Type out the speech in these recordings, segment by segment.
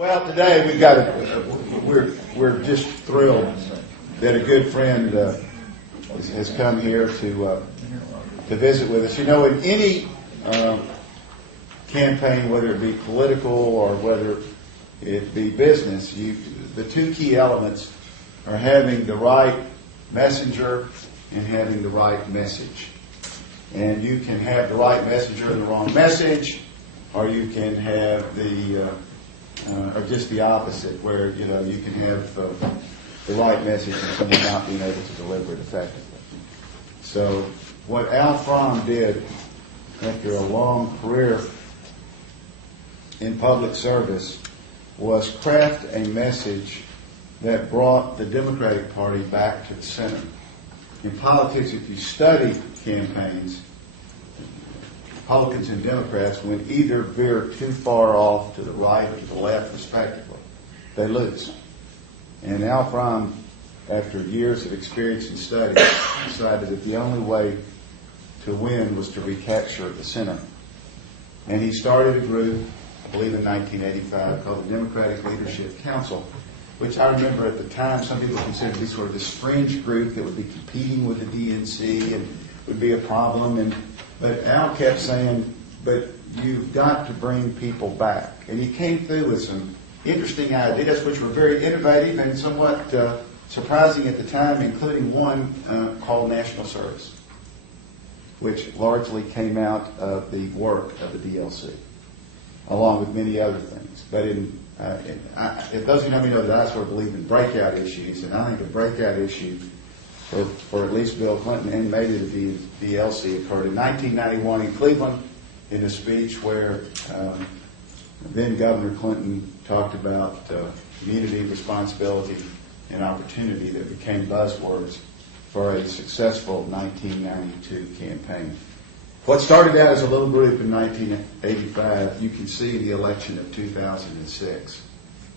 Well, today we're just thrilled that a good friend has come here to visit with us. You know, in any campaign, whether it be political or whether it be business, the two key elements are having the right messenger and having the right message. And you can have the right messenger and the wrong message, or you can have or just the opposite, where you can have the right message and someone not being able to deliver it effectively. So what Al Fromm did after a long career in public service was craft a message that brought the Democratic Party back to the center. In politics, if you study campaigns, Republicans and Democrats, when either veer too far off to the right or to the left, respectively, they lose. And Al Fromm, after years of experience and study, decided that the only way to win was to recapture the center. And he started a group, I believe in 1985, called the Democratic Leadership Council, which I remember at the time some people considered to be sort of this fringe group that would be competing with the DNC and would be a problem. But Al kept saying, but you've got to bring people back. And he came through with some interesting ideas, which were very innovative and somewhat surprising at the time, including one called national service, which largely came out of the work of the DLC, along with many other things. But if those who know me know that I sort of believe in breakout issues, and I think a breakout issue for at least Bill Clinton and maybe the DLC occurred in 1991 in Cleveland in a speech where then Governor Clinton talked about community, responsibility, and opportunity that became buzzwords for a successful 1992 campaign. What started out as a little group in 1985, you can see the election of 2006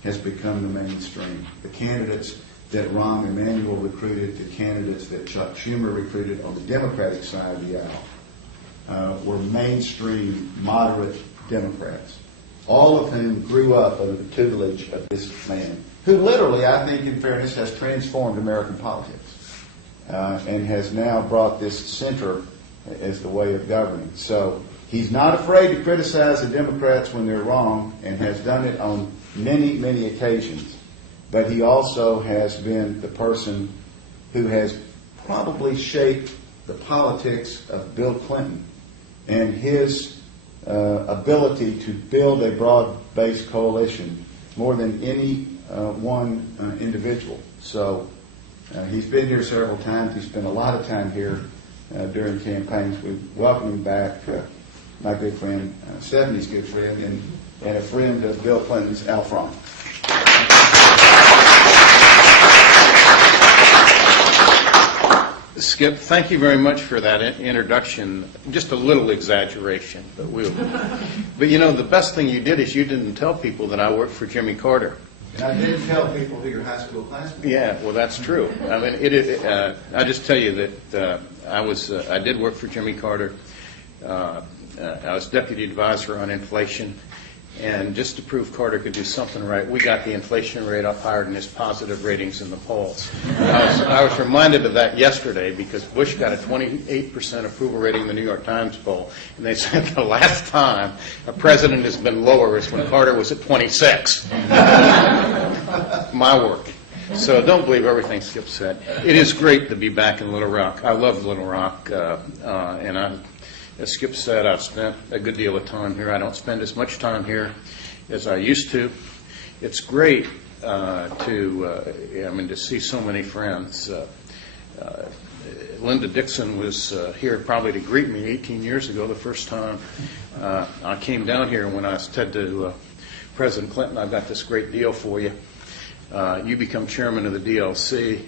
has become the mainstream. The candidates that Rahm Emanuel recruited, the candidates that Chuck Schumer recruited on the Democratic side of the aisle were mainstream, moderate Democrats, all of whom grew up under the tutelage of this man, who literally, I think in fairness, has transformed American politics and has now brought this center as the way of governing. So he's not afraid to criticize the Democrats when they're wrong and has done it on many, many occasions. But he also has been the person who has probably shaped the politics of Bill Clinton and his ability to build a broad-based coalition more than any one individual. So he's been here several times. He spent a lot of time here during campaigns. We welcome him back, my good friend, Stephanie's good friend, and a friend of Bill Clinton's, Al Fromm. Skip, thank you very much for that introduction. Just a little exaggeration, but you know, the best thing you did is you didn't tell people that I worked for Jimmy Carter. And I didn't tell people who your high school classmates. Yeah, well, that's true. I mean, I just tell you that I did work for Jimmy Carter. I was deputy advisor on inflation. And just to prove Carter could do something right, we got the inflation rate up higher than his positive ratings in the polls. I was reminded of that yesterday because Bush got a 28% approval rating in the New York Times poll, and they said the last time a president has been lower is when Carter was at 26. My work. So don't believe everything Skip said. It is great to be back in Little Rock. I love Little Rock, and as Skip said, I've spent a good deal of time here. I don't spend as much time here as I used to. It's great to see so many friends. Linda Dixon was here probably to greet me 18 years ago, the first time I came down here when I said to President Clinton, I've got this great deal for you. You become chairman of the DLC.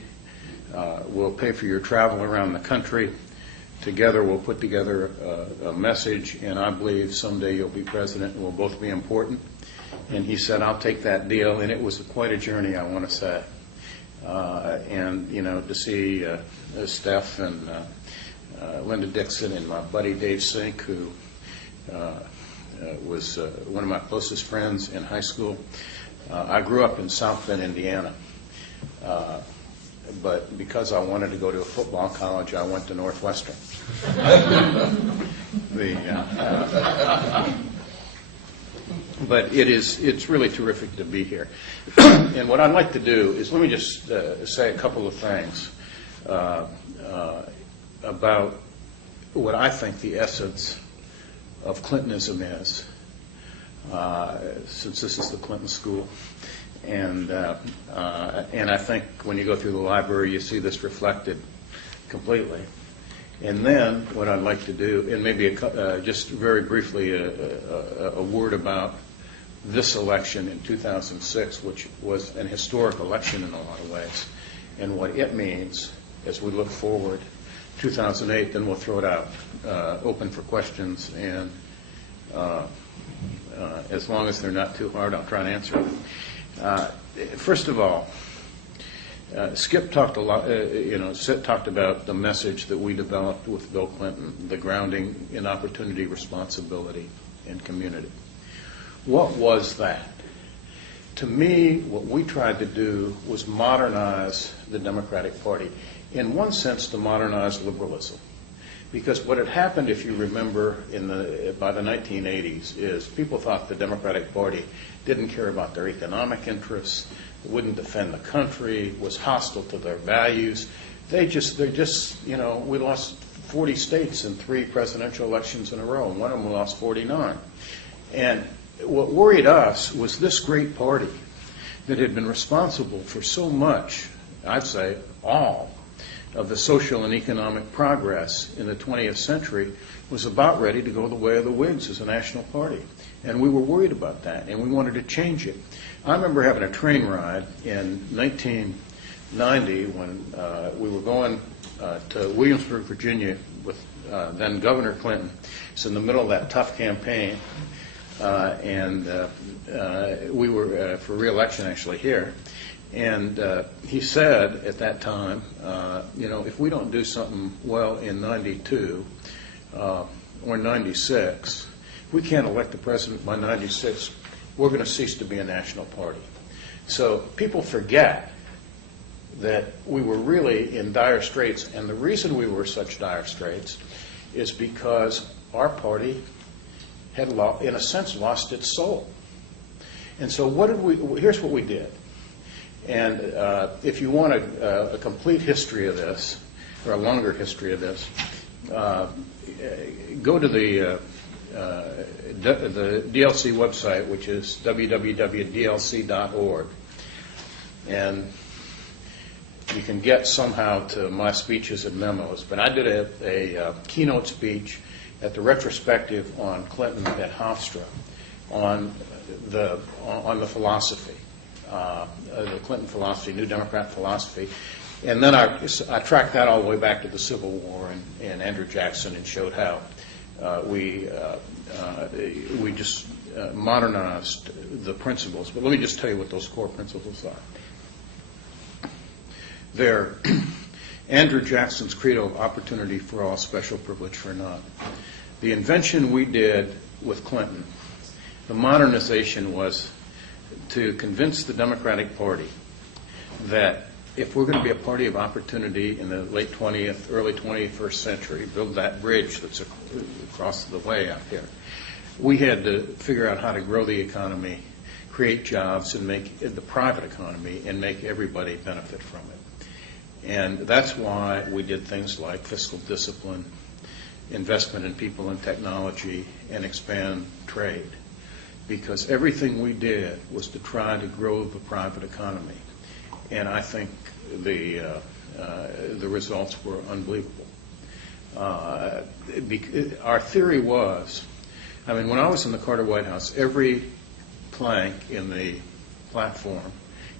We'll pay for your travel around the country. Together we'll put together a message, and I believe someday you'll be president and we'll both be important. And he said, I'll take that deal, and it was quite a journey, I want to say. And, you know, to see Steph and Linda Dixon and my buddy Dave Sink, who was one of my closest friends in high school, I grew up in South Bend, Indiana. But because I wanted to go to a football college, I went to Northwestern. But it's really terrific to be here. And what I'd like to do is let me just say a couple of things about what I think the essence of Clintonism is, since this is the Clinton School. And I think when you go through the library, you see this reflected completely. And then what I'd like to do, and maybe just very briefly a word about this election in 2006, which was an historic election in a lot of ways, and what it means as we look forward. 2008, then we'll throw it out open for questions, and as long as they're not too hard, I'll try to answer them. First of all, Skip talked a lot. Talked about the message that we developed with Bill Clinton, the grounding in opportunity, responsibility, and community. What was that? To me, what we tried to do was modernize the Democratic Party. In one sense, to modernize liberalism. Because what had happened, if you remember, by the 1980s, is people thought the Democratic Party didn't care about their economic interests, wouldn't defend the country, was hostile to their values. We lost 40 states in 3 presidential elections in a row, and one of them we lost 49. And what worried us was this great party that had been responsible for so much, I'd say all, of the social and economic progress in the 20th century was about ready to go the way of the Whigs as a national party. And we were worried about that, and we wanted to change it. I remember having a train ride in 1990 when we were going to Williamsburg, Virginia with then Governor Clinton. It's in the middle of that tough campaign, and we were for re-election actually here. And he said at that time, if we don't do something well in 92 or 96, if we can't elect the president by 96, we're going to cease to be a national party. So people forget that we were really in dire straits, and the reason we were such dire straits is because our party had, in a sense, lost its soul. And so here's what we did. And if you want a complete history of this, or a longer history of this, go to the DLC website, which is www.dlc.org. And you can get somehow to my speeches and memos. But I did a keynote speech at the retrospective on Clinton at Hofstra on the philosophy. The Clinton philosophy, New Democrat philosophy. And then I tracked that all the way back to the Civil War and Andrew Jackson, and showed how we just modernized the principles. But let me just tell you what those core principles are. They're Andrew Jackson's credo of opportunity for all, special privilege for none. The invention we did with Clinton, the modernization, was to convince the Democratic Party that if we're going to be a party of opportunity in the late 20th, early 21st century, build that bridge that's across the way out here, we had to figure out how to grow the economy, create jobs, and make the private economy, and make everybody benefit from it. And that's why we did things like fiscal discipline, investment in people and technology, and expand trade. Because everything we did was to try to grow the private economy. And I think the results were unbelievable. Our theory was, when I was in the Carter White House, every plank in the platform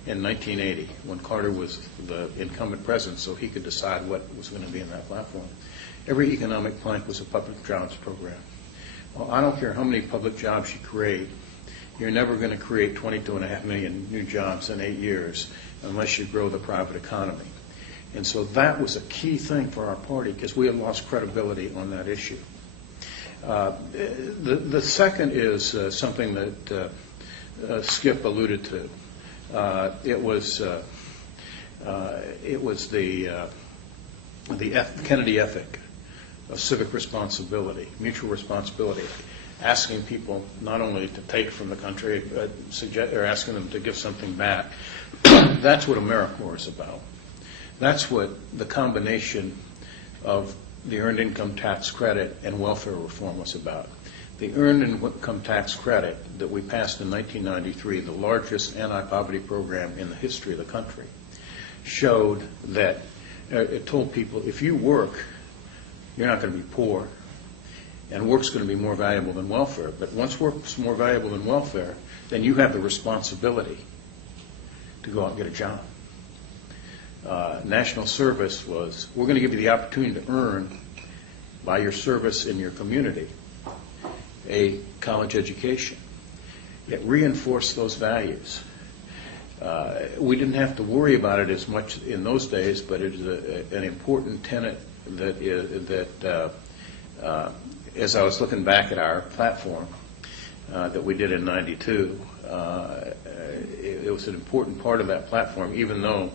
in 1980, when Carter was the incumbent president, so he could decide what was going to be in that platform, every economic plank was a public jobs program. Well, I don't care how many public jobs you create, you're never going to create 22.5 million new jobs in 8 years unless you grow the private economy. And so that was a key thing for our party, because we had lost credibility on that issue. The second is something that Skip alluded to. It was the Kennedy ethic of civic responsibility, mutual responsibility, asking people not only to take from the country, but asking them to give something back. That's what AmeriCorps is about. That's what the combination of the Earned Income Tax Credit and welfare reform was about. The Earned Income Tax Credit that we passed in 1993, the largest anti-poverty program in the history of the country, showed that it told people, if you work, you're not going to be poor, and work's going to be more valuable than welfare. But once work's more valuable than welfare, then you have the responsibility to go out and get a job. National service was, we're going to give you the opportunity to earn, by your service in your community, a college education. It reinforced those values. We didn't have to worry about it as much in those days, but it is an important tenet that as I was looking back at our platform that we did in '92, it was an important part of that platform, even though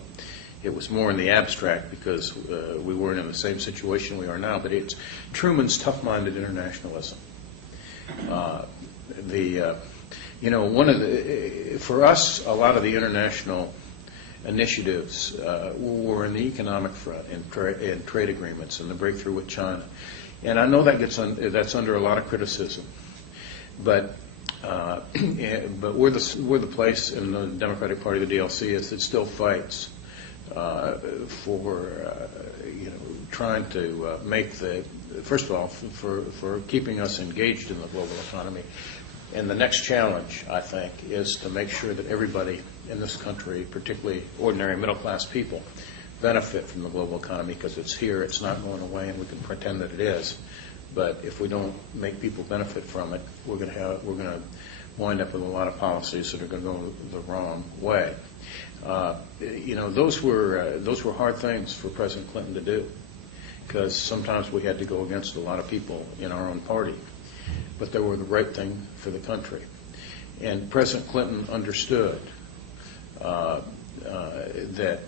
it was more in the abstract because we weren't in the same situation we are now. But it's Truman's tough-minded internationalism. For us, a lot of the international initiatives were in the economic front and trade agreements and the breakthrough with China. And I know that's under a lot of criticism, but we're the place in the Democratic Party, the DLC, that still fights for trying to make first of all for keeping us engaged in the global economy. And the next challenge, I think, is to make sure that everybody in this country, particularly ordinary middle-class people, benefit from the global economy, because it's here, it's not going away, and we can pretend that it is. But if we don't make people benefit from it, we're going to wind up with a lot of policies that are going to go the wrong way. Those were hard things for President Clinton to do, because sometimes we had to go against a lot of people in our own party. But they were the right thing for the country. And President Clinton understood that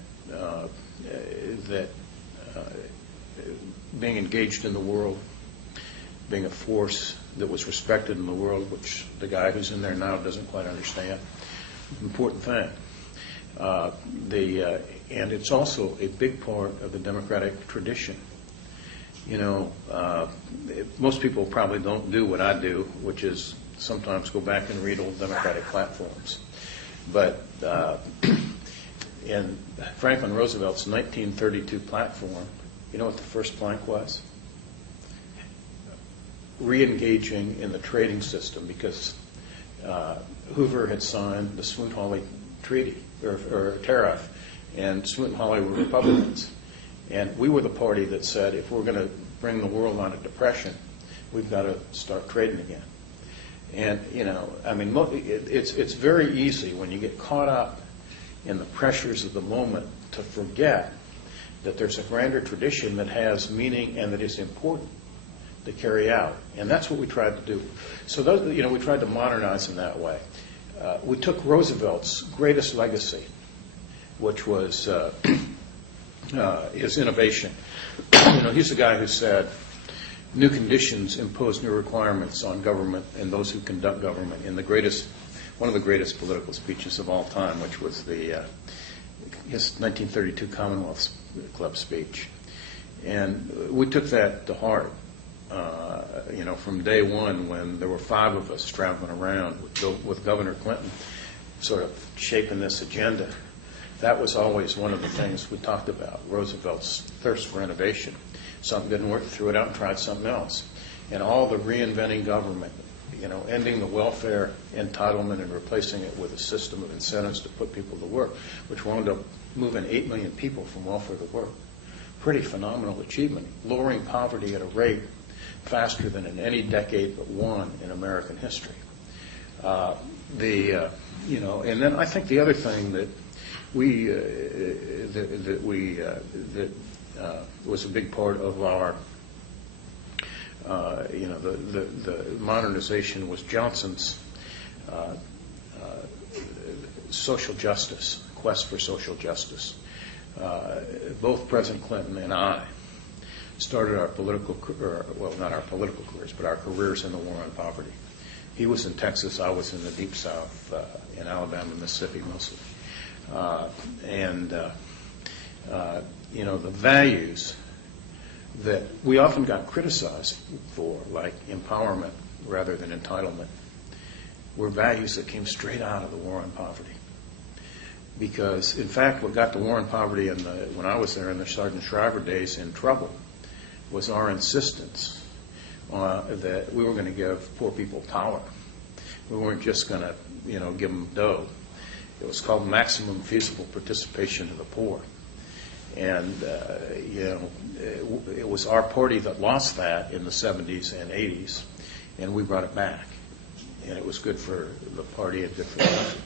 being engaged in the world, being a force that was respected in the world, which the guy who's in there now doesn't quite understand, important thing. And it's also a big part of the democratic tradition. Most people probably don't do what I do, which is sometimes go back and read old Democratic platforms. But in Franklin Roosevelt's 1932 platform, you know what the first plank was? Re-engaging in the trading system, because Hoover had signed the Smoot-Hawley Treaty, or tariff, and Smoot-Hawley were Republicans. And we were the party that said, if we're going to bring the world on a depression, we've got to start trading again. And, it's very easy when you get caught up in the pressures of the moment to forget that there's a grander tradition that has meaning and that is important to carry out. And that's what we tried to do. So, we tried to modernize in that way. We took Roosevelt's greatest legacy, which was his innovation. He's the guy who said, new conditions impose new requirements on government and those who conduct government, in one of the greatest political speeches of all time, which was his 1932 Commonwealth Club speech. And we took that to heart, from day one, when there were 5 of us traveling around with Governor Clinton, sort of shaping this agenda. That was always one of the things we talked about, Roosevelt's thirst for innovation. Something didn't work, threw it out and tried something else. And all the reinventing government, ending the welfare entitlement and replacing it with a system of incentives to put people to work, which wound up moving 8 million people from welfare to work. Pretty phenomenal achievement, lowering poverty at a rate faster than in any decade but one in American history. And then I think the other thing that was a big part of our, the modernization was Johnson's social justice, quest for social justice. Both President Clinton and I started our political, well, not our political careers, but our careers in the war on poverty. He was in Texas, I was in the Deep South, in Alabama, Mississippi mostly. You know, the values that we often got criticized for, like empowerment rather than entitlement, were values that came straight out of the war on poverty. Because, in fact, what got the war on poverty when I was there in the Sergeant Shriver days in trouble was our insistence that we were going to give poor people power. We weren't just going to, you know, give them dough. It was called maximum feasible participation of the poor. And, you know, it was our party that lost that in the 70s and 80s, and we brought it back. And it was good for the party and good for the country.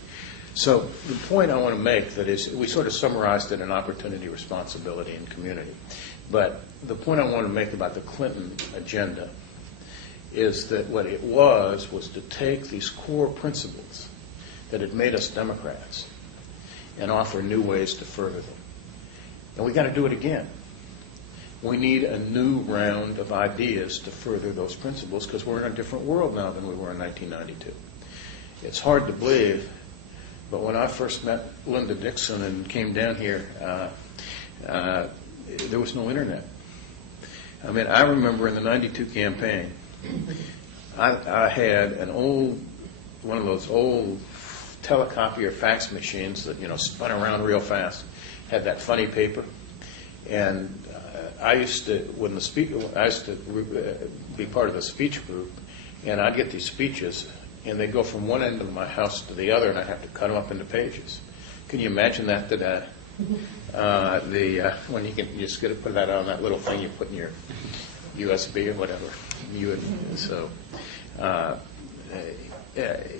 So the point I want to make, that is, we sort of summarized it in opportunity, responsibility, and community. But the point I want to make about the Clinton agenda is that what it was to take these core principles that had made us Democrats and offer new ways to further them. And we got to do it again. We need a new round of ideas to further those principles, because we're in a different world now than we were in 1992. It's hard to believe, but when I first met Linda Dixon and came down here, there was no internet. I mean, I remember in the 92 campaign, I had one of those old telecopier fax machines that, you know, spun around real fast, had that funny paper. And I used to be part of the speech group, and I'd get these speeches, and they'd go from one end of my house to the other, and I'd have to cut them up into pages. Can you imagine that today? When you can just get to put that on that little thing you put in your USB or whatever.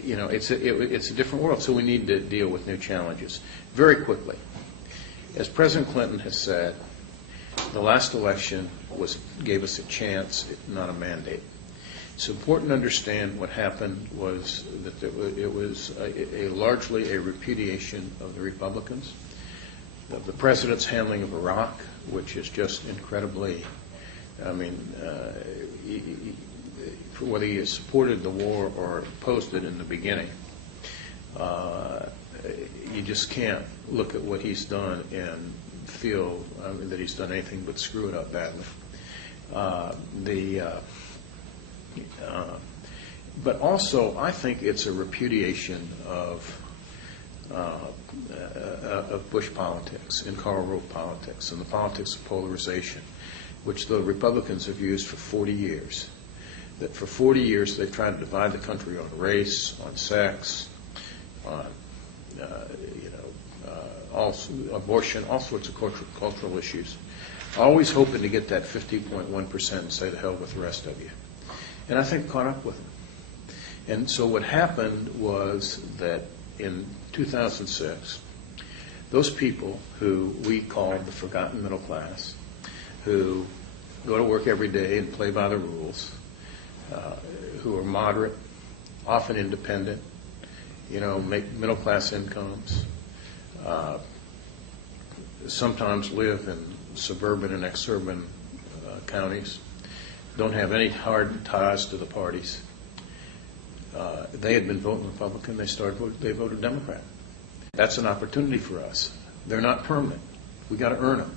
You know, it's a different world, so we need to deal with new challenges very quickly. As President Clinton has said, the last election gave us a chance, not a mandate. It's important to understand what happened was that it was largely a repudiation of the Republicans, of the president's handling of Iraq, which is just incredibly, I mean, whether he supported the war or opposed it in the beginning, you just can't look at what he's done and feel that he's done anything but screw it up badly. But also, I think it's a repudiation of Bush politics and Karl Rove politics and the politics of polarization, which the Republicans have used for 40 years. That for 40 years they've tried to divide the country on race, on sex, on abortion, all sorts of cultural issues, always hoping to get that 50.1% and say, to hell with the rest of you. And I think caught up with them. And so what happened was that in 2006, those people who we called the forgotten middle class, who go to work every day and play by the rules, who are moderate, often independent, you know, make middle class incomes, sometimes live in suburban and exurban counties, don't have any hard ties to the parties. They had been voting Republican. They voted Democrat. That's an opportunity for us. They're not permanent. We got to earn them,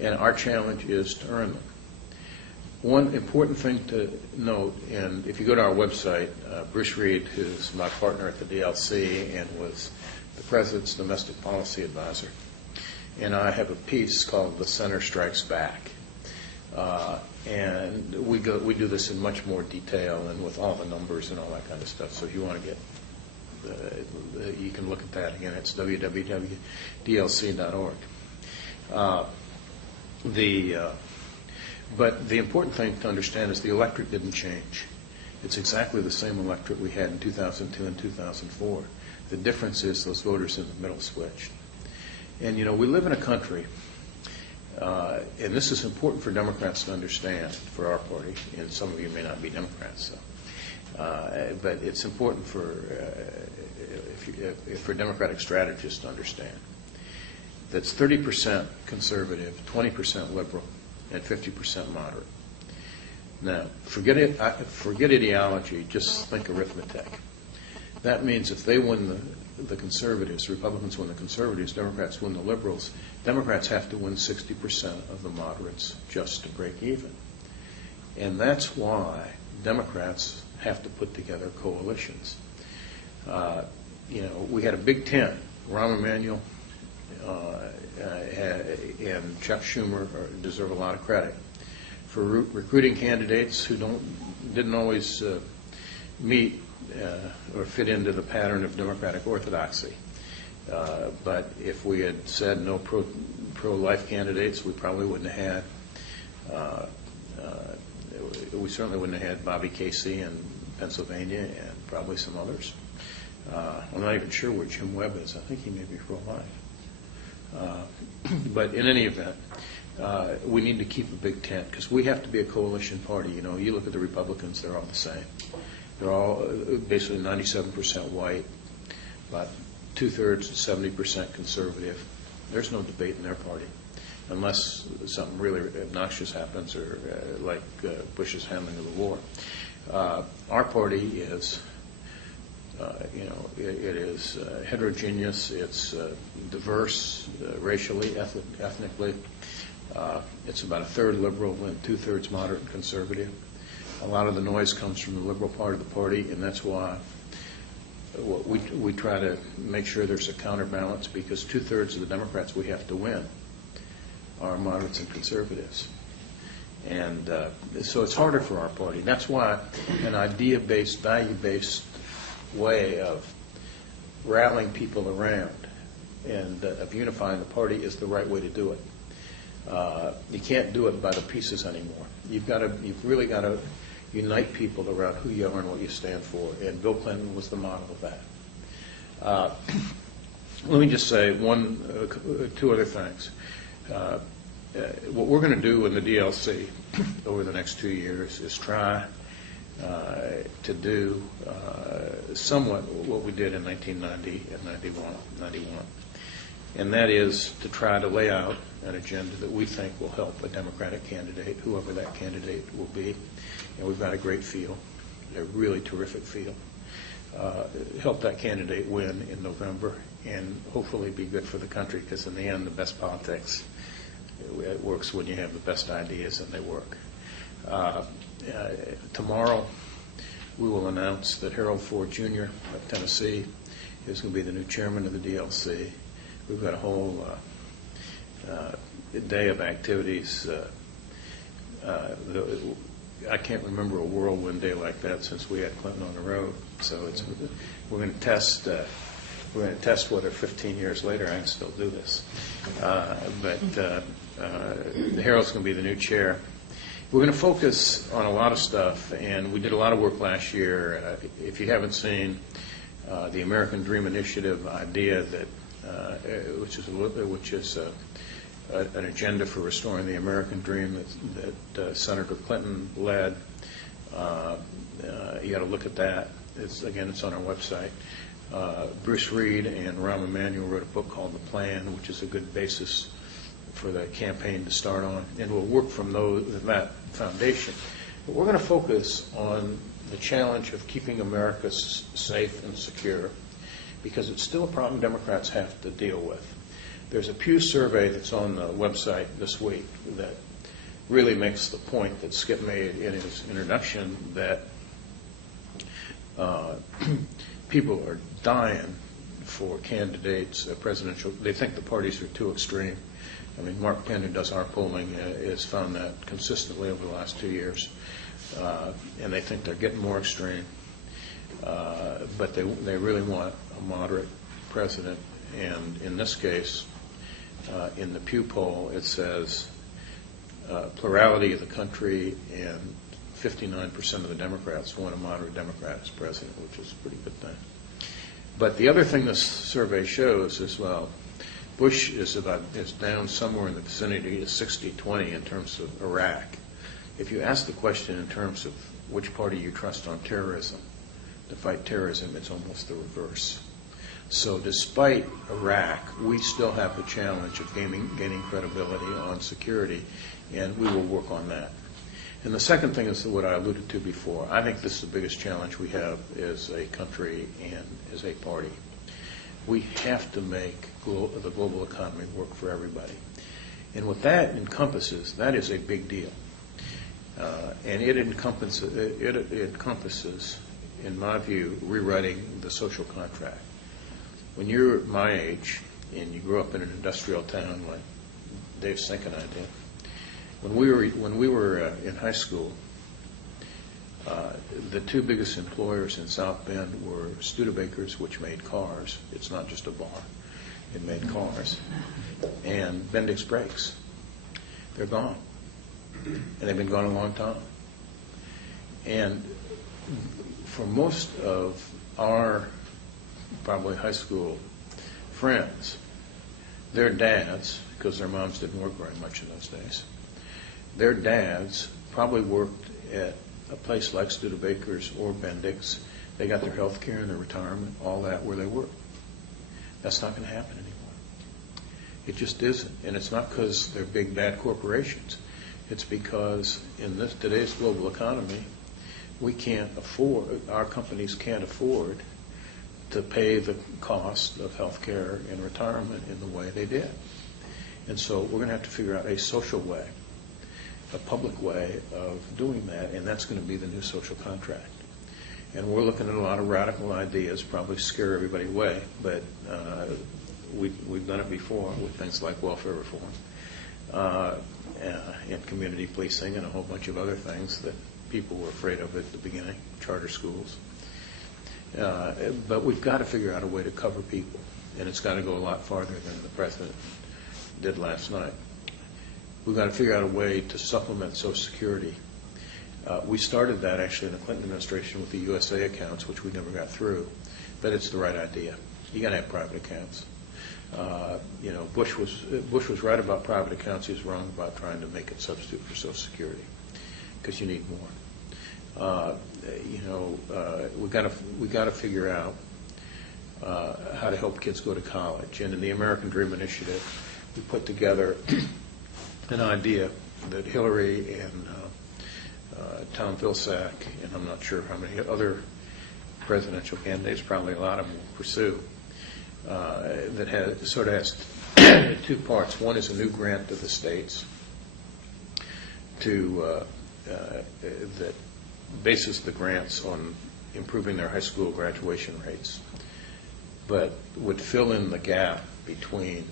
and our challenge is to earn them. One important thing to note, and if you go to our website, Bruce Reed, who's my partner at the DLC and was the President's domestic policy advisor, and I have a piece called "The Center Strikes Back," and we do this in much more detail and with all the numbers and all that kind of stuff. So if you want to get, you can look at that again. It's www.dlc.org. But the important thing to understand is the electorate didn't change. It's exactly the same electorate we had in 2002 and 2004. The difference is those voters in the middle switched. And, you know, we live in a country, and this is important for Democrats to understand, for our party, and some of you may not be Democrats, But it's important for for Democratic strategists to understand that's 30% conservative, 20% liberal, and 50% moderate. Now, forget ideology, just think arithmetic. That means if they win the conservatives, Republicans win the conservatives, Democrats win the liberals, Democrats have to win 60% of the moderates just to break even. And that's why Democrats have to put together coalitions. We had a big tent. Rahm Emanuel and Chuck Schumer deserve a lot of credit for recruiting candidates who didn't always meet or fit into the pattern of Democratic orthodoxy. But if we had said no pro-life candidates, we probably wouldn't have had. We certainly wouldn't have had Bobby Casey in Pennsylvania and probably some others. I'm not even sure where Jim Webb is. I think he may be pro-life. But in any event, we need to keep a big tent because we have to be a coalition party. You look at the Republicans; they're all the same. They're all basically 97% white, about 2/3 to 70% conservative. There's no debate in their party, unless something really obnoxious happens, or like Bush's handling of the war. Our party is, it is heterogeneous. It's diverse racially, ethnically. It's about 1/3 liberal and 2/3 moderate and conservative. A lot of the noise comes from the liberal part of the party, and that's why we try to make sure there's a counterbalance, because 2/3 of the Democrats we have to win are moderates and conservatives. And so it's harder for our party. That's why an idea-based, value-based way of rallying people around and of unifying the party is the right way to do it. You can't do it by the pieces anymore. You've really got to unite people around who you are and what you stand for. And Bill Clinton was the model of that. Let me just say two other things. What we're going to do in the DLC over the next 2 years is try to do somewhat what we did in 1990 and 91. And that is to try to lay out an agenda that we think will help a Democratic candidate, whoever that candidate will be. And we've got a great field, a really terrific field. Help that candidate win in November and hopefully be good for the country, because in the end, the best politics, it works when you have the best ideas and they work. Tomorrow, we will announce that Harold Ford Jr. of Tennessee is going to be the new chairman of the DLC. We've got a whole day of activities. I can't remember a whirlwind day like that since we had Clinton on the road. So we're going to test. We're going to test whether 15 years later I can still do this. But Harold's going to be the new chair. We're going to focus on a lot of stuff, and we did a lot of work last year. If you haven't seen the American Dream Initiative idea, that which is an agenda for restoring the American dream that Senator Clinton led. You got to look at that. It's on our website. Bruce Reed and Rahm Emanuel wrote a book called The Plan, which is a good basis for the campaign to start on, and we'll work from that foundation. But we're going to focus on the challenge of keeping America safe and secure, because it's still a problem Democrats have to deal with. There's a Pew survey that's on the website this week that really makes the point that Skip made in his introduction, that people are dying for candidates, presidential. They think the parties are too extreme. I mean, Mark Penn, who does our polling, has found that consistently over the last 2 years, and they think they're getting more extreme. But they really want a moderate president, and in this case, in the Pew poll, it says plurality of the country and 59% of the Democrats want a moderate Democrat as president, which is a pretty good thing. But the other thing this survey shows is, well, Bush is down somewhere in the vicinity of 60-20 in terms of Iraq. If you ask the question in terms of which party you trust on terrorism. To fight terrorism, it's almost the reverse. So despite Iraq, we still have the challenge of gaining credibility on security, and we will work on that. And the second thing is what I alluded to before. I think this is the biggest challenge we have as a country and as a party. We have to make the global economy work for everybody. And what that encompasses, that is a big deal. And it encompasses, in my view, rewriting the social contract. When you're my age and you grew up in an industrial town like Dave Sink and I did, when we were in high school, the two biggest employers in South Bend were Studebakers, which made cars. It's not just a bar. It made cars. And Bendix Brakes. They're gone. And they've been gone a long time. And for most of our probably high school friends, their dads, because their moms didn't work very much in those days, their dads probably worked at a place like Studebakers or Bendix. They got their health care and their retirement, all that where they work. That's not going to happen anymore. It just isn't. And it's not because they're big bad corporations. It's because in today's global economy, our companies can't afford to pay the cost of health care and retirement in the way they did. And so we're going to have to figure out a social way, a public way of doing that, and that's going to be the new social contract. And we're looking at a lot of radical ideas, probably scare everybody away, but we've done it before with things like welfare reform and community policing and a whole bunch of other things that people were afraid of at the beginning, charter schools. But we've got to figure out a way to cover people, and it's got to go a lot farther than the president did last night. We've got to figure out a way to supplement Social Security. We started that actually in the Clinton administration with the USA accounts, which we never got through, but it's the right idea. You got to have private accounts. Bush was right about private accounts. He was wrong about trying to make it substitute for Social Security, because you need more. We got to figure out how to help kids go to college. And in the American Dream Initiative, we put together an idea that Hillary and Tom Vilsack, and I'm not sure how many other presidential candidates, probably a lot of them will pursue, that has two parts. One is a new grant to the states that bases the grants on improving their high school graduation rates, but would fill in the gap between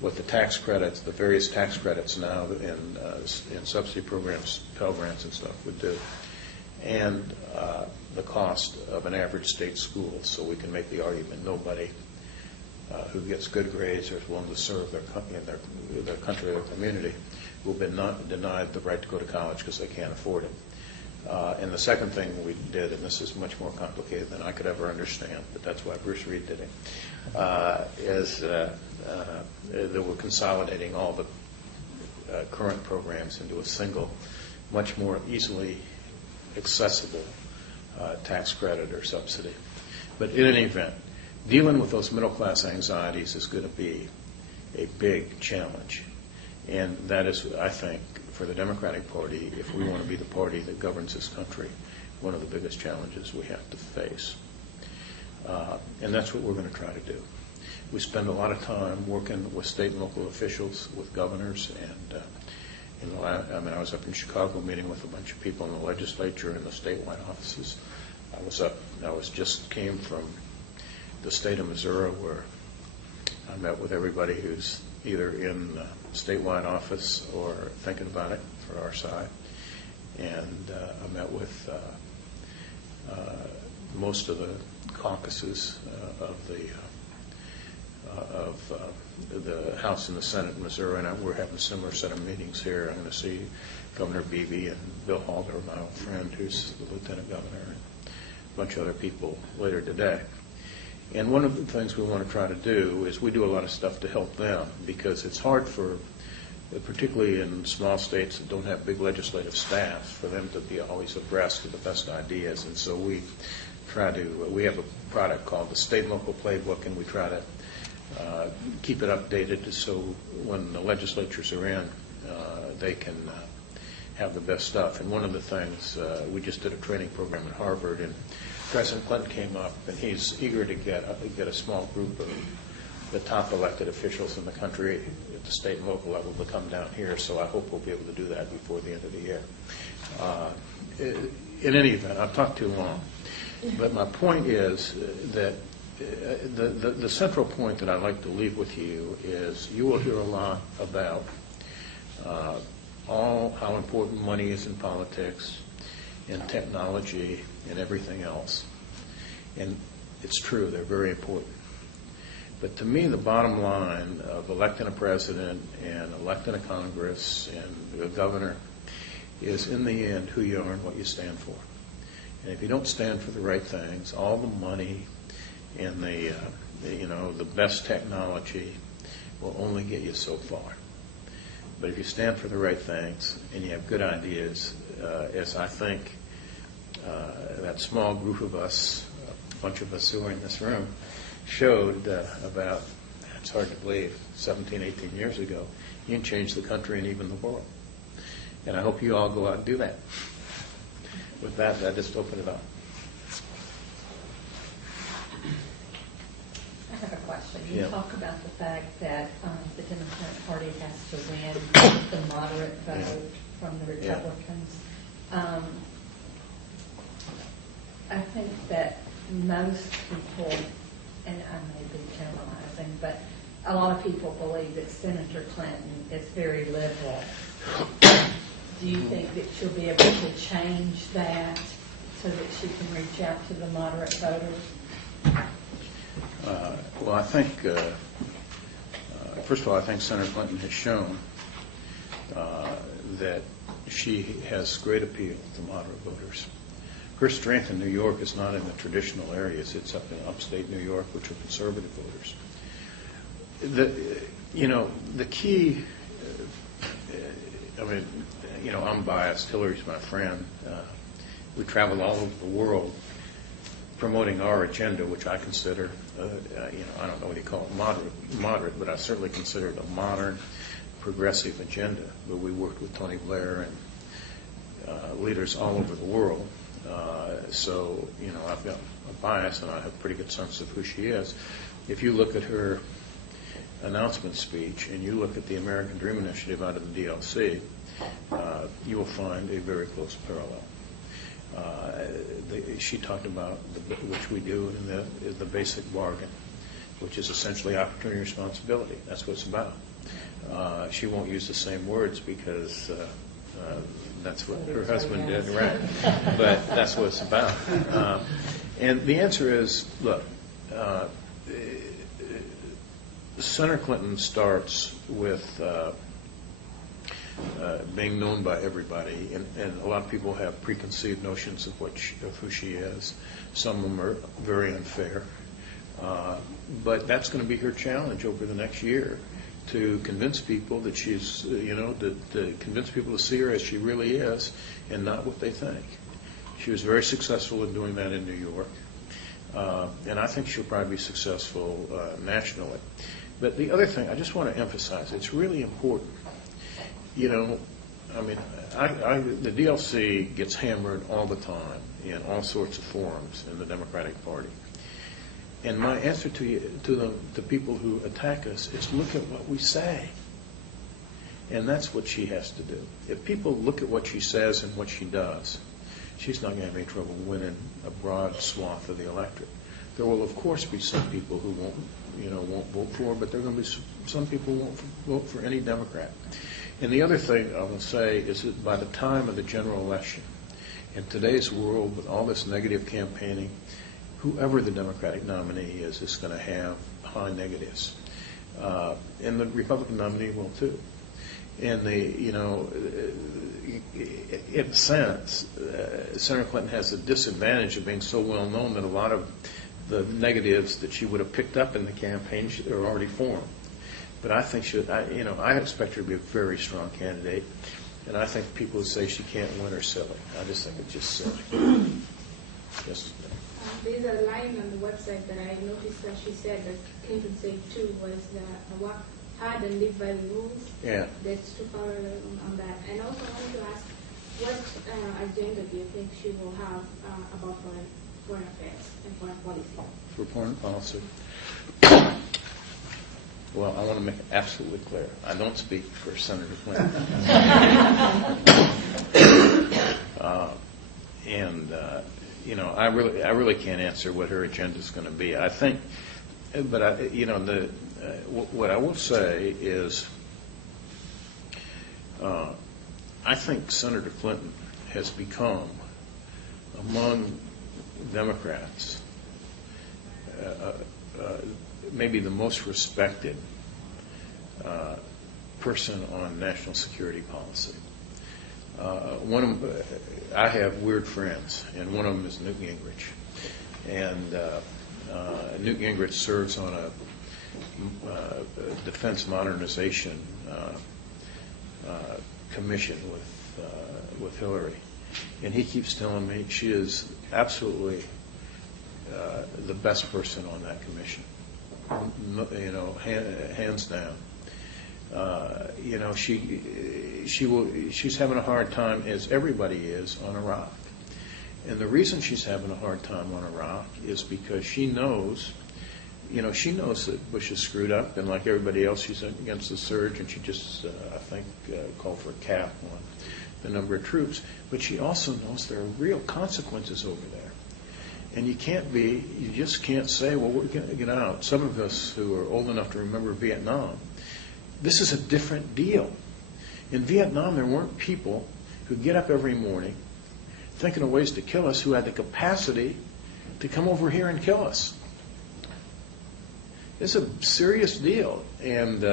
what the tax credits, the various tax credits now in subsidy programs, Pell Grants and stuff would do, and the cost of an average state school, so we can make the argument nobody who gets good grades or is willing to serve their country or their community will be not denied the right to go to college because they can't afford it. And the second thing we did, and this is much more complicated than I could ever understand, but that's why Bruce Reed did it, is that we're consolidating all the current programs into a single, much more easily accessible tax credit or subsidy. But in any event, dealing with those middle-class anxieties is going to be a big challenge. And that is, I think, for the Democratic Party, if we want to be the party that governs this country, one of the biggest challenges we have to face. And that's what we're going to try to do. We spend a lot of time working with state and local officials, with governors, and I was up in Chicago meeting with a bunch of people in the legislature and the statewide offices. Came from the state of Missouri, where I met with everybody who's either in statewide office or thinking about it for our side. And I met with most of the caucuses of the House and the Senate in Missouri, and we're having a similar set of meetings here. I'm going to see Governor Beebe and Bill Halder, my old friend, who's the lieutenant governor, and a bunch of other people later today. And one of the things we want to try to do is we do a lot of stuff to help them, because it's hard for particularly in small states that don't have big legislative staffs, for them to be always abreast of the best ideas. And so we have a product called the State and Local Playbook, and we try to keep it updated so when the legislatures are in, they can have the best stuff. And one of the things, we just did a training program at Harvard, and President Clinton came up, and he's eager to get a small group of the top elected officials in the country at the state and local level to come down here, so I hope we'll be able to do that before the end of the year. In any event, I've talked too long, but my point is that the central point that I'd like to leave with you is you will hear a lot about how important money is in politics, in technology, and everything else. And it's true, they're very important. But to me, the bottom line of electing a president and electing a Congress and a governor is, in the end, who you are and what you stand for. And if you don't stand for the right things, all the money and the best technology will only get you so far. But if you stand for the right things and you have good ideas, as I think that small group of us, a bunch of us who are in this room, showed about, it's hard to believe, 17, 18 years ago, you can change the country and even the world. And I hope you all go out and do that. With that, I just open it up. I have a question. You Yeah. talk about the fact that the Democratic Party has to win the moderate vote from the Republicans. I think that most people, and I may be generalizing, but a lot of people believe that Senator Clinton is very liberal. Do you think that she'll be able to change that so that she can reach out to the moderate voters? Well, I think, first of all, I think Senator Clinton has shown that she has great appeal to moderate voters. Her strength in New York is not in the traditional areas. It's up in upstate New York, which are conservative voters. The key, I'm biased. Hillary's my friend. We travel all over the world promoting our agenda, which I consider, I don't know what you call it, moderate, but I certainly consider it a modern, progressive agenda. But we worked with Tony Blair and leaders all over the world. So I've got a bias, and I have a pretty good sense of who she is. If you look at her announcement speech and you look at the American Dream Initiative out of the DLC, you will find a very close parallel. She talked about, which we do in the basic bargain, which is essentially opportunity and responsibility. That's what it's about. She won't use the same words because that's what her husband did, right? But that's what it's about. And the answer is, look, Senator Clinton starts with being known by everybody, and a lot of people have preconceived notions of who she is. Some of them are very unfair. But that's going to be her challenge over the next year, to convince people that she's, to convince people to see her as she really is and not what they think. She was very successful in doing that in New York. And I think she'll probably be successful nationally. But the other thing, I just want to emphasize, it's really important. The DLC gets hammered all the time in all sorts of forums in the Democratic Party. And my answer to people who attack us is look at what we say. And that's what she has to do. If people look at what she says and what she does, she's not going to have any trouble winning a broad swath of the electorate. There will, of course, be some people who won't vote for her, but there are going to be some people who won't vote for any Democrat. And the other thing I will say is that by the time of the general election, in today's world with all this negative campaigning, whoever the Democratic nominee is going to have high negatives. And the Republican nominee will too. And in a sense, Senator Clinton has the disadvantage of being so well known that a lot of the negatives that she would have picked up in the campaign are already formed. But I think I expect her to be a very strong candidate, and I think people who say she can't win are silly. I just think it's just silly. Yes. There's a line on the website that I noticed that she said that Clinton said too was work hard and live by the rules. Yeah. That's to follow on that. And also I wanted to ask, what agenda do you think she will have about foreign affairs and foreign policy? For foreign policy. Well, I want to make it absolutely clear. I don't speak for Senator Clinton. I really can't answer what her agenda is going to be. I think, but what I will say is, I think Senator Clinton has become, among Democrats, maybe the most respected person on national security policy. I have weird friends, and one of them is Newt Gingrich. And Newt Gingrich serves on a defense modernization commission with Hillary. And he keeps telling me she is absolutely the best person on that commission. Hands down. She's having a hard time, as everybody is, on Iraq. And the reason she's having a hard time on Iraq is because she knows that Bush is screwed up, and like everybody else, she's against the surge, and she just, I think, called for a cap on the number of troops. But she also knows there are real consequences over there. And you just can't say, well, we're going to get out. Some of us who are old enough to remember Vietnam, this is a different deal. In Vietnam, there weren't people who get up every morning thinking of ways to kill us who had the capacity to come over here and kill us. It's a serious deal. And,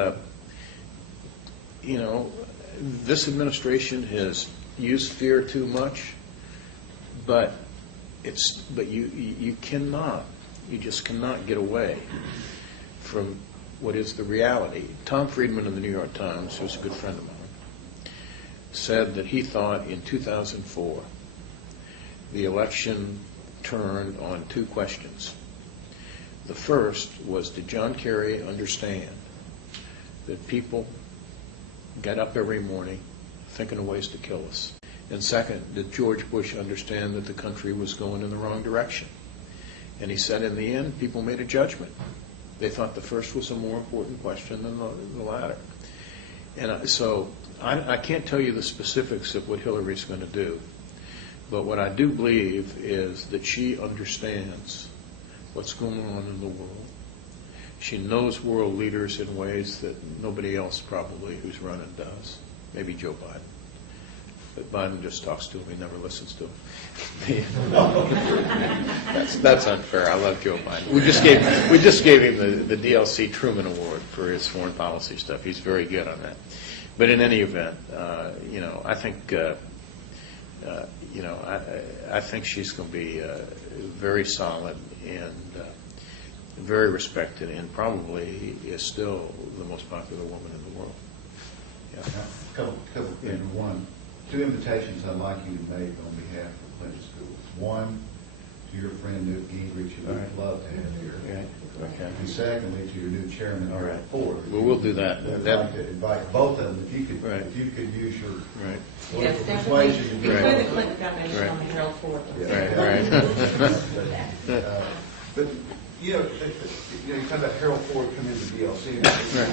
this administration has used fear too much, but you just cannot get away from what is the reality. Tom Friedman of the New York Times, who's a good friend of mine, said that he thought in 2004 the election turned on two questions. The first was, did John Kerry understand that people get up every morning thinking of ways to kill us? And second, did George Bush understand that the country was going in the wrong direction? And he said in the end, people made a judgment. They thought the first was a more important question than the latter. And so I can't tell you the specifics of what Hillary's going to do, but what I do believe is that she understands what's going on in the world. She knows world leaders in ways that nobody else probably who's running does. Maybe Joe Biden. But Biden just talks to him. He never listens to him. That's unfair. I love Joe Biden. We just gave him the DLC Truman Award for his foreign policy stuff. He's very good on that. But in any event, I think I think she's going to be very solid and very respected, and probably is still the most popular woman in the world. Yeah. A couple things. One, two invitations I'd like you to make on behalf of the Clinton schools. One, to your friend Newt Gingrich, who I'd love to have here. Okay. And secondly, to your new chairman, Harold Ford. Well, we'll do that. I'd like to invite both of them. If you could use your political persuasion. Before the Clinton Foundation on the Harold Ford. But you talk about Harold Ford coming into DLC. You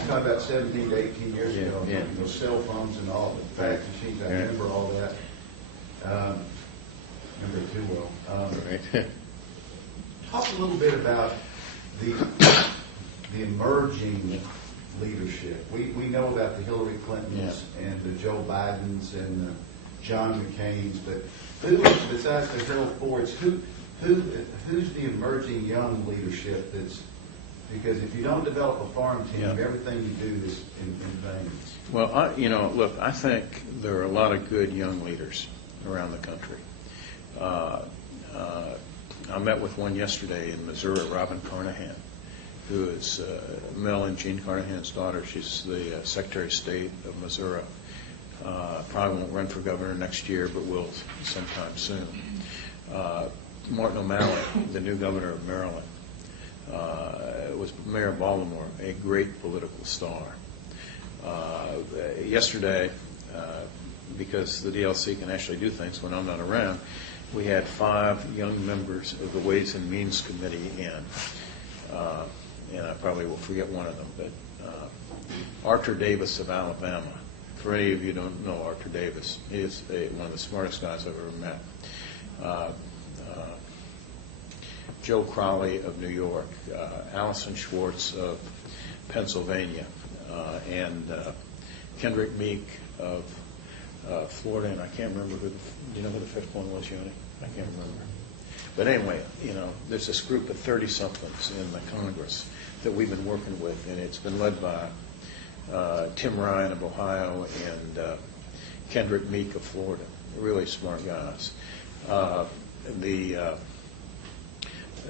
talk about 17 to 18 years ago, cell phones and all the fax machines. I remember all that. Remember it too well. Talk a little bit about the emerging leadership. We know about the Hillary Clintons and the Joe Bidens and the John McCains, but who, besides the Harold Fords, who's the emerging young leadership that's, because if you don't develop a farm team, everything you do is in vain. Well, look, I think there are a lot of good young leaders around the country. I met with one yesterday in Missouri, Robin Carnahan, who is Mel and Jean Carnahan's daughter. She's the Secretary of State of Missouri. Probably won't run for governor next year, but will sometime soon. Martin O'Malley, the new governor of Maryland, was mayor of Baltimore, a great political star. Yesterday, because the DLC can actually do things when I'm not around, we had 5 young members of the Ways and Means Committee in. And I probably will forget one of them, but Arthur Davis of Alabama. For any of you who don't know Arthur Davis, he is one of the smartest guys I've ever met. Joe Crowley of New York, Allison Schwartz of Pennsylvania, and Kendrick Meek of Florida, and I can't remember do you know who the 5th one was, Yoni? I can't remember. But anyway, there's this group of 30-somethings in the Congress that we've been working with, and it's been led by Tim Ryan of Ohio and Kendrick Meek of Florida. Really smart guys. The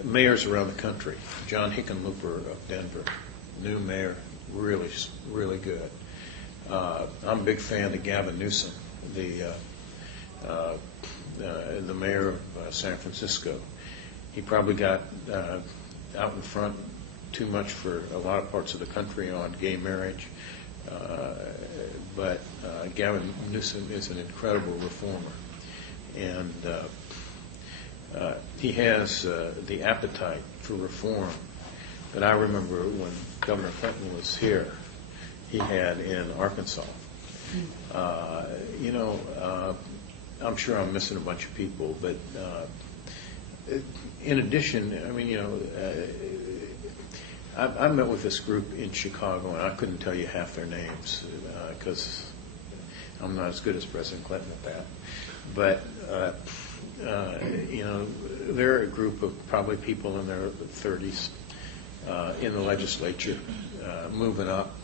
mayors around the country, John Hickenlooper of Denver, new mayor, really, really good. I'm a big fan of Gavin Newsom, the mayor of San Francisco. He probably got out in front too much for a lot of parts of the country on gay marriage, but Gavin Newsom is an incredible reformer, and he has the appetite for reform that I remember when Governor Clinton was here, he had in Arkansas. I'm sure I'm missing a bunch of people, but in addition, I mean, I met with this group in Chicago, and I couldn't tell you half their names because I'm not as good as President Clinton at that. But they're a group of probably people in their 30s in the legislature, moving up,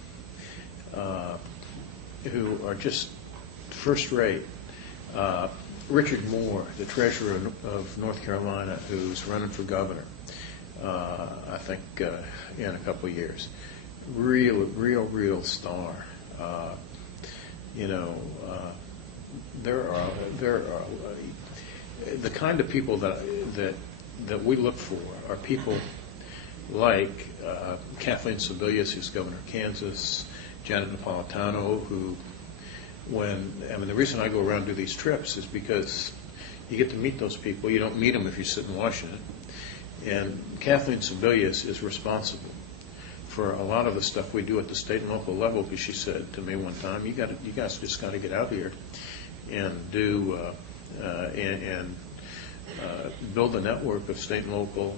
who are just first rate. Richard Moore, the treasurer of North Carolina, who's running for governor, I think in a couple of years. Real star. There are the kind of people that we look for are people like Kathleen Sebelius, who's governor of Kansas, Janet Napolitano, who the reason I go around and do these trips is because you get to meet those people. You don't meet them if you sit in Washington. And Kathleen Sebelius is responsible for a lot of the stuff we do at the state and local level, because she said to me one time, you guys just got to get out here and do and build a network of state and local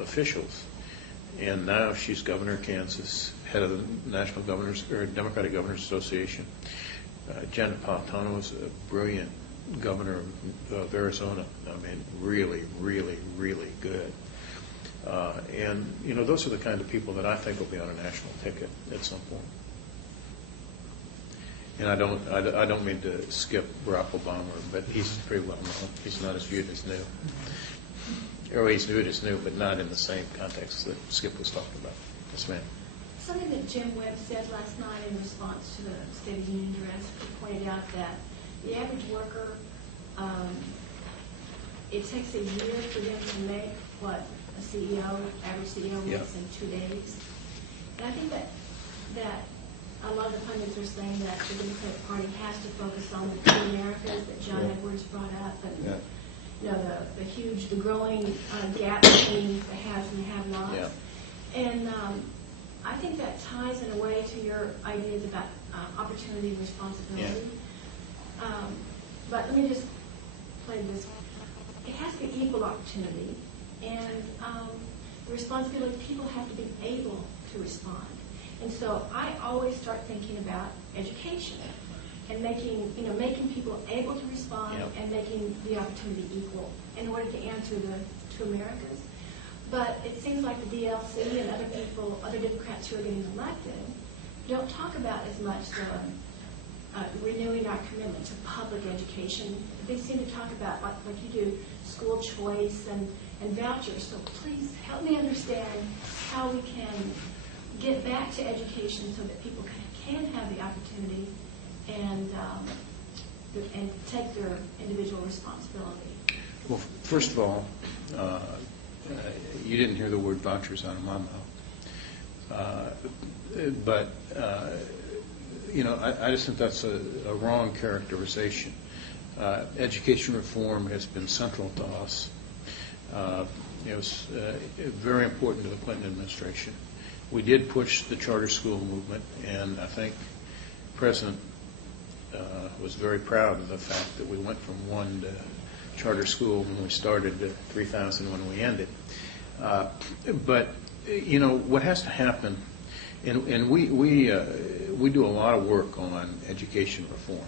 officials. And now she's governor of Kansas, head of the National Governors or Democratic Governors Association. Janet Napolitano is a brilliant governor of Arizona. I mean, really, really, really good. And those are the kind of people that I think will be on a national ticket at some point. And I don't mean to skip Barack Obama, but he's pretty well known. He's not as viewed as new. Or he's viewed as new, but not in the same context that Skip was talking about. Yes, ma'am. Something that Jim Webb said last night in response to the State of the Union address, he pointed out that the average worker, it takes a year for them to make what average CEO makes in 2 days. And I think that a lot of the pundits are saying that the Democratic Party has to focus on the two Americas that John Edwards brought up, and the growing gap between the haves and the have-nots. Yeah. And I think that ties in a way to your ideas about opportunity and responsibility. Yeah. But let me just play this. It has to be equal opportunity, and the responsibility, people have to be able to respond. And so I always start thinking about education and making people able to respond and making the opportunity equal in order to answer the two Americas. But it seems like the DLC and other Democrats who are getting elected, don't talk about as much renewing our commitment to public education. They seem to talk about, like you do, school choice and vouchers. So please help me understand how we can get back to education so that people can have the opportunity and take their individual responsibility. Well, first of all, you didn't hear the word vouchers out of my mouth. But I just think that's a wrong characterization. Education reform has been central to us. It was very important to the Clinton administration. We did push the charter school movement, and I think the President was very proud of the fact that we went from 1 charter school when we started to 3,000 when we ended. But what has to happen, and we do a lot of work on education reform.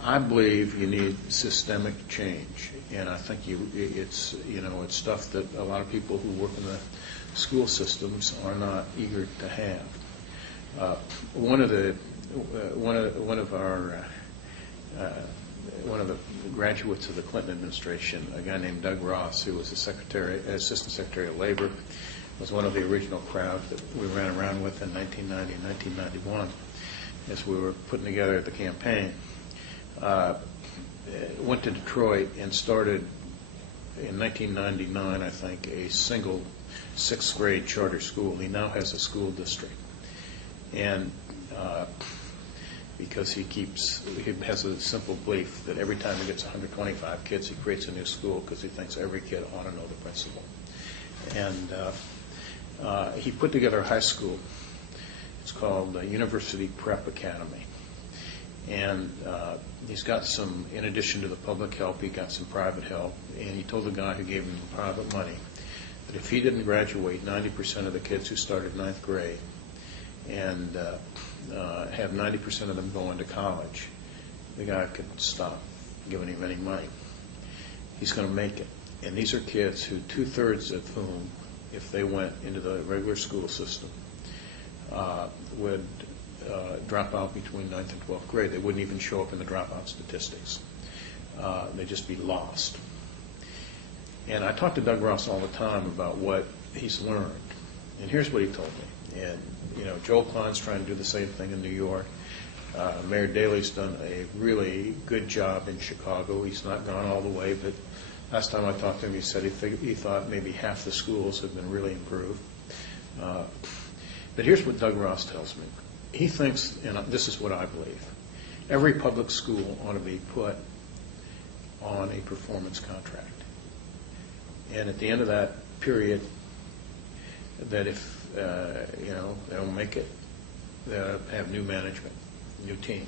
I believe you need systemic change, and I think it's stuff that a lot of people who work in the school systems are not eager to have. One of the graduates of the Clinton administration, a guy named Doug Ross, who was Assistant Secretary of Labor, was one of the original crowd that we ran around with in 1990 and 1991 as we were putting together the campaign. Went to Detroit and started in 1999, I think, a single 6th grade charter school. He now has a school district. And because he has a simple belief that every time he gets 125 kids, he creates a new school because he thinks every kid ought to know the principal. And he put together a high school. It's called University Prep Academy. And he's got some, in addition to the public help, he got some private help. And he told the guy who gave him the private money that if he didn't graduate 90% of the kids who started 9th grade and have 90% of them go into college, the guy could stop giving him any money. He's going to make it. And these are kids who 2/3 of whom, if they went into the regular school system, would drop out between 9th and 12th grade. They wouldn't even show up in the dropout statistics. They'd just be lost. And I talk to Doug Ross all the time about what he's learned. And here's what he told me. And, Joel Klein's trying to do the same thing in New York. Mayor Daley's done a really good job in Chicago. He's not gone all the way, but last time I talked to him, he said he thought maybe half the schools have been really improved. But here's what Doug Ross tells me. He thinks, and this is what I believe, every public school ought to be put on a performance contract. And at the end of that period, that if they don't make it, they'll have new management, new team.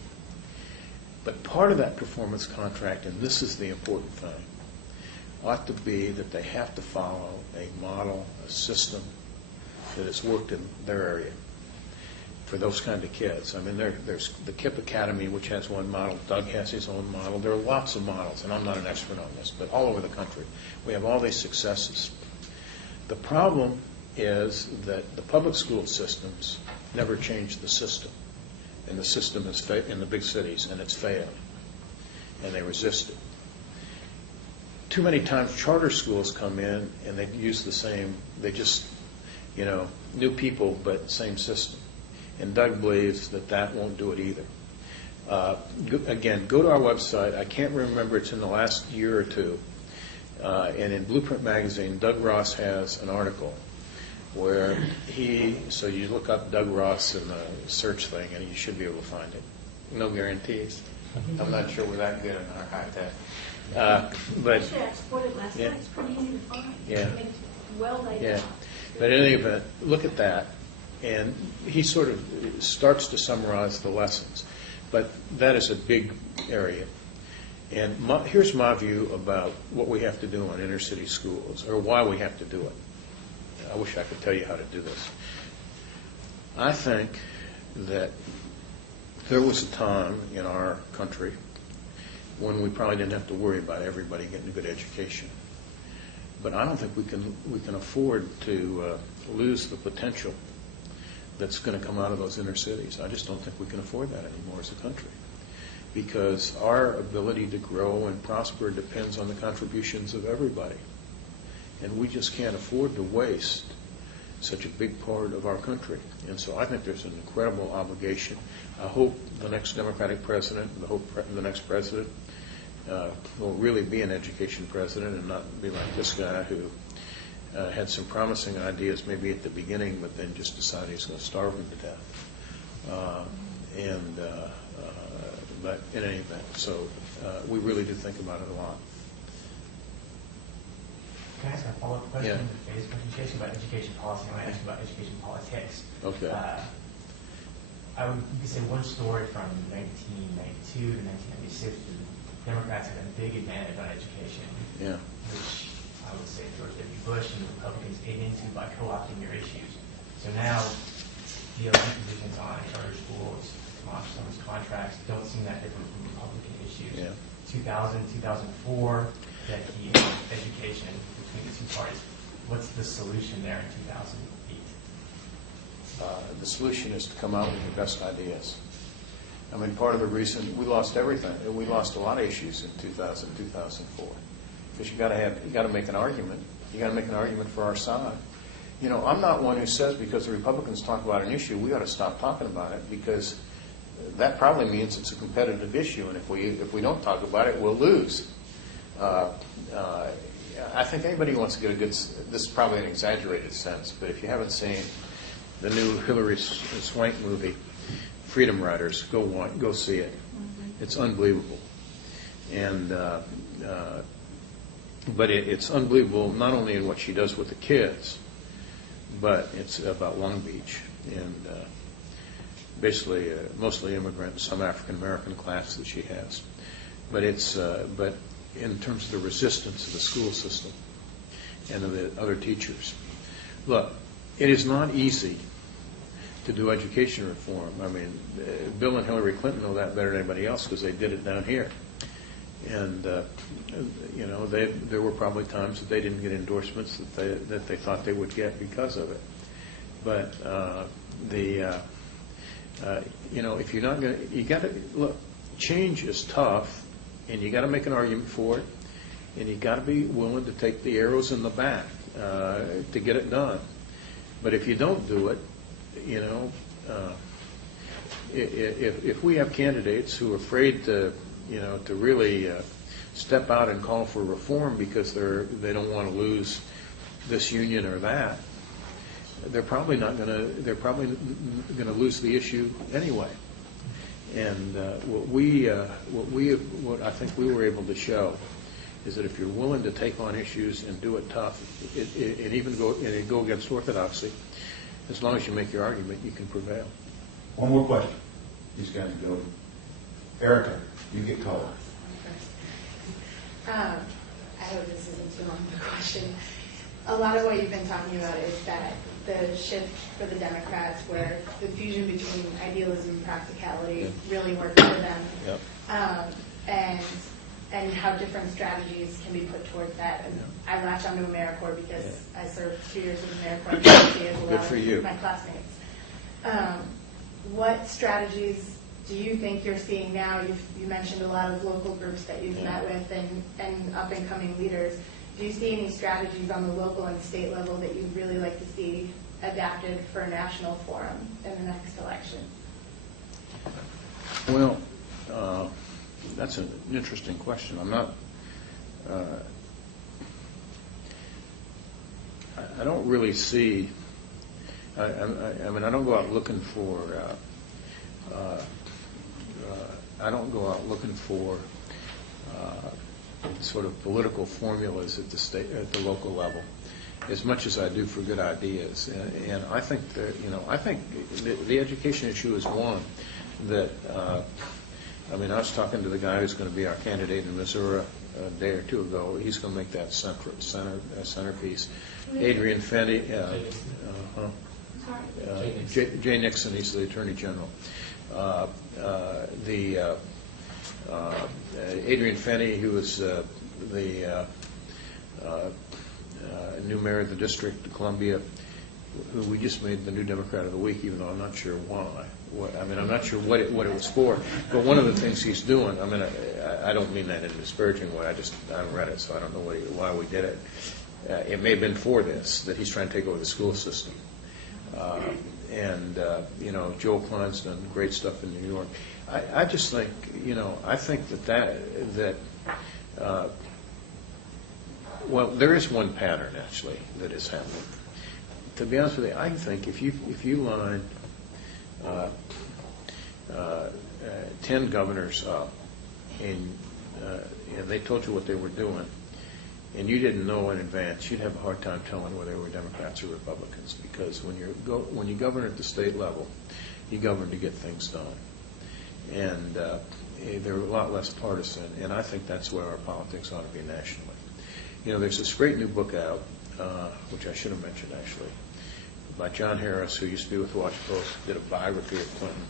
But part of that performance contract, and this is the important thing, ought to be that they have to follow a model, a system that has worked in their area for those kind of kids. I mean, there's the KIPP Academy, which has one model. Doug has his own model. There are lots of models, and I'm not an expert on this, but all over the country, we have all these successes. The problem is that the public school systems never changed the system, and the system is in the big cities, and it's failed, and they resist it. Too many times charter schools come in, and they use the same, they just, new people, but same system. And Doug believes that won't do it either. Again, go to our website. I can't remember, it's in the last year or two. And in Blueprint Magazine, Doug Ross has an article where so you look up Doug Ross in the search thing, and you should be able to find it. No guarantees. I'm not sure we're that good in our high tech. But Actually, I exported last night. It's pretty easy to find. Yeah. I mean, it's well laid out. But in any event, look at that. And he sort of starts to summarize the lessons. But that is a big area. And here's my view about what we have to do on inner city schools, or why we have to do it. I wish I could tell you how to do this. I think that there was a time in our country when we probably didn't have to worry about everybody getting a good education. But I don't think we can afford to lose the potential that's going to come out of those inner cities. I just don't think we can afford that anymore as a country, because our ability to grow and prosper depends on the contributions of everybody. and we just can't afford to waste such a big part of our country. And so I think there's an incredible obligation. I hope the next Democratic president, the next president will really be an education president and not be like this guy who had some promising ideas maybe at the beginning, but then just decided he's going to starve them to death. But in any event, so we really do think about it a lot. Can I ask a follow-up question Yeah. to Faye's presentation about education policy? I want to ask you about education politics. Okay. You could say one story from 1992 to 1996, the Democrats had a big advantage on education, Yeah. which I would say George W. Bush and the Republicans ate into by co-opting their issues. So now, DOE positions on charter schools, someone's contracts don't seem that different from Republican issues. Yeah. 2000, 2004, that he education between the two parties. What's the solution there in 2008? The solution is to come out with the best ideas. I mean, part of the reason we lost everything, we lost a lot of issues in 2000, 2004, because you got to make an argument. You got to make an argument for our side. You know, I'm not one who says because the Republicans talk about an issue, we ought to stop talking about it, because that probably means it's a competitive issue, and if we don't talk about it, we'll lose. I think anybody who wants to get a good, this is probably an exaggerated sense, but if you haven't seen the new Hillary Swank movie, Freedom Riders, go see it. It's unbelievable. And but it's unbelievable not only in what she does with the kids, but it's about Long Beach and basically mostly immigrant, some African American class that she has. But it's but in terms of the resistance of the school system and of the other teachers. Look, it is not easy to do education reform. I mean, Bill and Hillary Clinton know that better than anybody else because they did it down here. And you know, there were probably times that they didn't get endorsements that they thought they would get because of it. But you know, if you're not going to, you got to look. Change is tough, and you got to make an argument for it, and you got to be willing to take the arrows in the back to get it done. But if you don't do it, you know, if we have candidates who are afraid to, you know, to really step out and call for reform because they don't want to lose this union or that, they're probably gonna lose the issue anyway. And what I think we were able to show is that if you're willing to take on issues and do it tough, and even go against orthodoxy, as long as you make your argument, you can prevail. One more question. These guys go. Erica, you get called. I hope this isn't too long of a question. A lot of what you've been talking about is that the shift for the Democrats, where the fusion between idealism and practicality really works for them, and how different strategies can be put towards that. And I latched onto AmeriCorps because I served 2 years with AmeriCorps as well as my classmates. What strategies do you think you're seeing now? You mentioned a lot of local groups that you've met with and up-and-coming leaders. Do you see any strategies on the local and state level that you'd really like to see adapted for a national forum in the next election? Well, that's an interesting question. I'm not. I don't really see. I mean, I don't go out looking for. I don't go out looking for sort of political formulas at the local level, as much as I do for good ideas. And I think that, you know, I think the education issue is one that. I mean, I was talking to the guy who's going to be our candidate in Missouri a day or two ago. He's going to make that centerpiece. Adrian Fenty, Jay Nixon, he's the Attorney General. Adrian Fenty, who was the new mayor of the District of Columbia, who we just made the new Democrat of the Week, even though I'm not sure why. I'm not sure what it was for. But one of the things he's doing, I mean, I don't mean that in a disparaging way. I haven't read it, so I don't know why we did it. it may have been for this, that he's trying to take over the school system. Joel Klein's done great stuff in New York. I just think, I think well, there is one pattern, actually, that is happening. To be honest with you, I think if you line 10 governors up and they told you what they were doing, and you didn't know in advance, you'd have a hard time telling whether they were Democrats or Republicans, because when you govern at the state level, you govern to get things done. And they're a lot less partisan, and I think that's where our politics ought to be nationally. There's this great new book out, which I should have mentioned actually, by John Harris, who used to be with the Washington Post, did a biography of Clinton,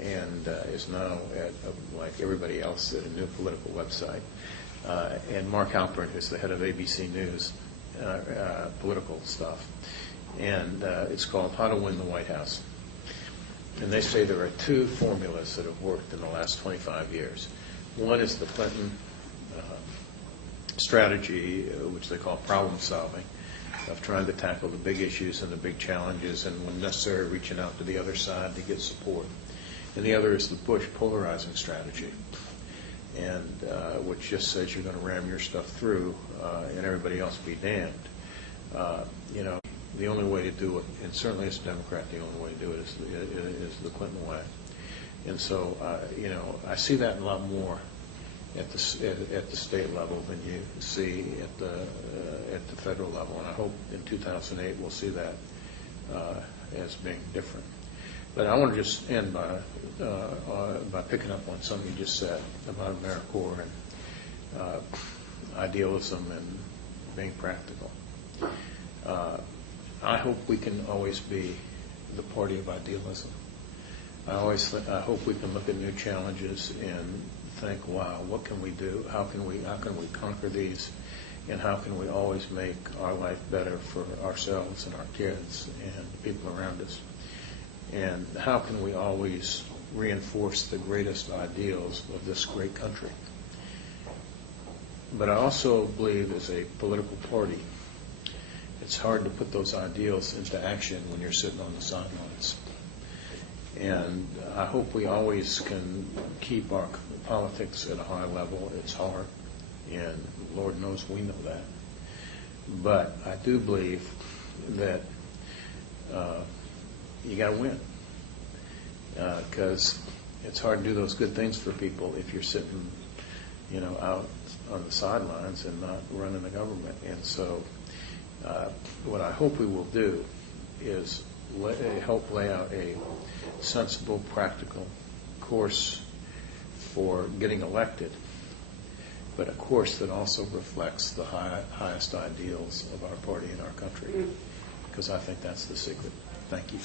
and is now at, like everybody else, at a new political website. And Mark Halpern, who's the head of ABC News political stuff. And it's called How to Win the White House. And they say there are two formulas that have worked in the last 25 years. One is the Clinton strategy, which they call problem solving, of trying to tackle the big issues and the big challenges, and when necessary, reaching out to the other side to get support. And the other is the Bush polarizing strategy, and which just says you're going to ram your stuff through and everybody else be damned. The only way to do it, and certainly as a Democrat, the only way to do it is the Clinton way. And so, I see that a lot more at the state level than you see at the federal level, and I hope in 2008 we'll see that as being different. But I want to just end by picking up on something you just said about AmeriCorps and idealism and being practical. I hope we can always be the party of idealism. I hope we can look at new challenges and think, wow, what can we do? How can we conquer these? And how can we always make our life better for ourselves and our kids and the people around us? And how can we always reinforce the greatest ideals of this great country? But I also believe as a political party, it's hard to put those ideals into action when you're sitting on the sidelines. And I hope we always can keep our politics at a high level. It's hard, and Lord knows we know that. But I do believe that you got to win, because it's hard to do those good things for people if you're sitting, out on the sidelines and not running the government. And so, what I hope we will do is help lay out a sensible, practical course for getting elected, but a course that also reflects the highest ideals of our party and our country, because I think that's the secret. Thank you.